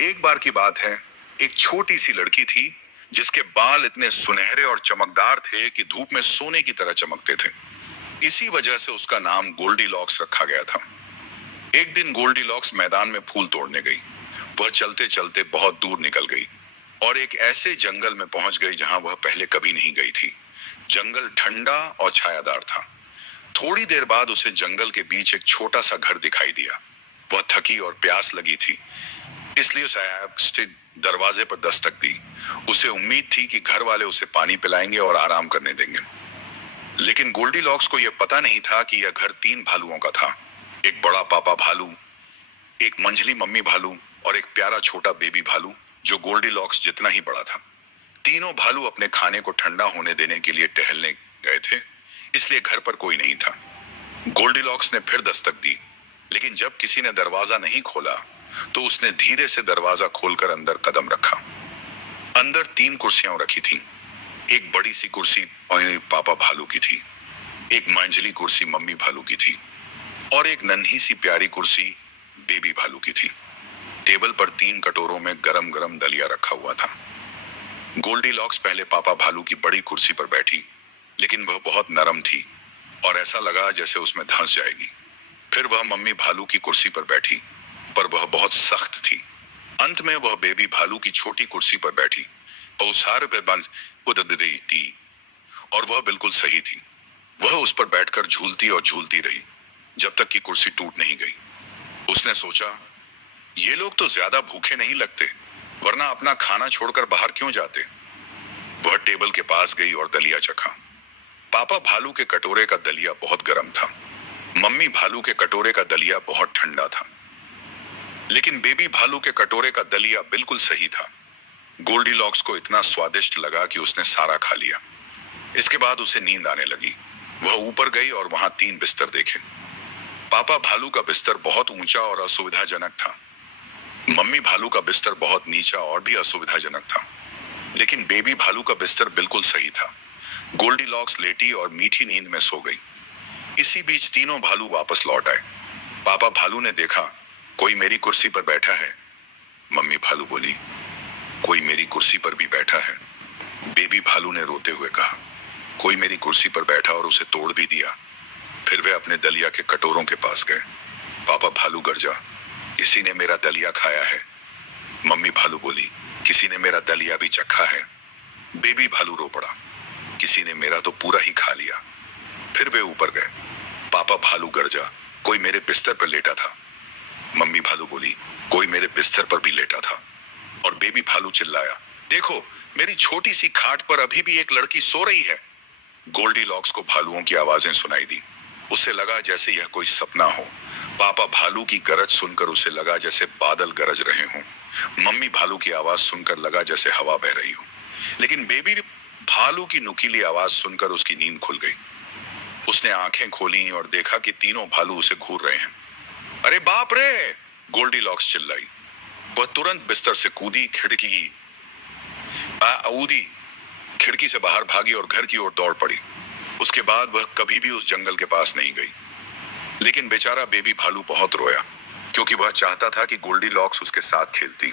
एक बार की बात है, एक छोटी सी लड़की थी जिसके बाल इतने सुनहरे और चमकदार थे कि धूप में सोने की तरह चमकते थे। इसी वजह से उसका नाम गोल्डी लॉक्स रखा गया था। एक दिन गोल्डी लॉक्स मैदान में फूल तोड़ने गई। वह चलते चलते बहुत दूर निकल गई और एक ऐसे जंगल में पहुंच गई जहां वह पहले कभी नहीं गई थी। जंगल ठंडा और छायादार था। थोड़ी देर बाद उसे जंगल के बीच एक छोटा सा घर दिखाई दिया। वह थकी और प्यास लगी थी, इसलिए उसने दरवाजे पर दस्तक दी। उसे उम्मीद थी कि घर वाले उसे पानी पिलाएंगे और आराम करने देंगे। लेकिन गोल्डी लॉक्स को यह पता नहीं था कि यह घर 3 भालुओं का था। एक बड़ा पापा भालू, एक मंझली मम्मी भालू और एक प्यारा छोटा बेबी भालू जो गोल्डी लॉक्स जितना ही बड़ा था। तीनों भालू अपने खाने को ठंडा होने देने के लिए टहलने गए थे, इसलिए घर पर कोई नहीं था। गोल्डी लॉक्स ने फिर दस्तक दी, लेकिन जब किसी ने दरवाजा नहीं खोला तो उसने धीरे से दरवाजा खोलकर अंदर कदम रखा। अंदर 3 कुर्सियां रखी थीं। एक बड़ी सी कुर्सी पापा भालू की थी, एक मंझली कुर्सी मम्मी भालू की थी और एक नन्ही सी प्यारी कुर्सी बेबी भालू की थी। टेबल पर 3 कटोरों में गरम गरम दलिया रखा हुआ था। गोल्डी लॉक्स पहले पापा भालू की बड़ी कुर्सी पर बैठी, लेकिन वह बहुत नरम थी और ऐसा लगा जैसे उसमें धंस जाएगी। फिर वह मम्मी भालू की कुर्सी पर बैठी, पर वह बहुत सख्त थी। अंत में वह बेबी भालू की छोटी कुर्सी पर बैठी और सारे पे उतर थी और वह बिल्कुल सही थी। वह उस पर बैठकर झूलती और झूलती रही जब तक कि कुर्सी टूट नहीं गई। उसने सोचा, ये लोग तो ज्यादा भूखे नहीं लगते, वरना अपना खाना छोड़कर बाहर क्यों जाते। वह टेबल के पास गई और दलिया चखा। पापा भालू के कटोरे का दलिया बहुत गर्म था, मम्मी भालू के कटोरे का दलिया बहुत ठंडा था, लेकिन बेबी भालू के कटोरे का दलिया बिल्कुल सही था। गोल्डी लॉक्स को इतना स्वादिष्ट लगा कि उसने सारा खा लिया। इसके बाद उसे नींद आने लगी। वह ऊपर गई और वहां 3 बिस्तर देखे। पापा भालू का बिस्तर बहुत ऊंचा और असुविधाजनक था। मम्मी भालू का बिस्तर बहुत नीचा और भी असुविधाजनक था, लेकिन बेबी भालू का बिस्तर बिल्कुल सही था। गोल्डी लॉक्स लेटी और मीठी नींद में सो गई। इसी बीच तीनों भालू वापस लौट आए। पापा भालू ने देखा, कोई मेरी कुर्सी पर बैठा है। मम्मी भालू बोली, कोई मेरी कुर्सी पर भी बैठा है। बेबी भालू ने रोते हुए कहा, कोई मेरी कुर्सी पर बैठा और उसे तोड़ भी दिया। फिर वे अपने दलिया के कटोरों के पास गए। पापा भालू गरजा, किसी ने मेरा दलिया खाया है। मम्मी भालू बोली, किसी ने मेरा दलिया भी चखा है। बेबी भालू रो पड़ा, किसी ने मेरा तो पूरा ही खा लिया। फिर वे ऊपर गए। पापा भालू गरजा, कोई मेरे बिस्तर पर लेटा था। मम्मी भालू बोली, कोई मेरे बिस्तर पर भी लेटा था। और बेबी भालू चिल्लाया, देखो मेरी छोटी सी खाट पर अभी भी एक लड़की सो रही है। गोल्डी लॉक्स को भालुओं की आवाजें सुनाई दी। उसे लगा जैसे यह कोई सपना हो। पापा भालू की गरज सुनकर उसे लगा जैसे बादल गरज रहे हों। मम्मी भालू की आवाज सुनकर लगा जैसे हवा बह रही हो। लेकिन बेबी भालू की नुकीली आवाज सुनकर उसकी नींद खुल गई। उसने आंखें खोली और देखा कि तीनों भालू उसे घूर रहे हैं। अरे बाप रे, गोल्डी लॉक्स चिल्लाई। वह तुरंत बिस्तर से कूदी, खिड़की से बाहर भागी और घर की ओर दौड़ पड़ी। उसके बाद वह कभी भी उस जंगल के पास नहीं गई। लेकिन बेचारा बेबी भालू बहुत रोया, क्योंकि वह चाहता था कि गोल्डी लॉक्स उसके साथ खेलती।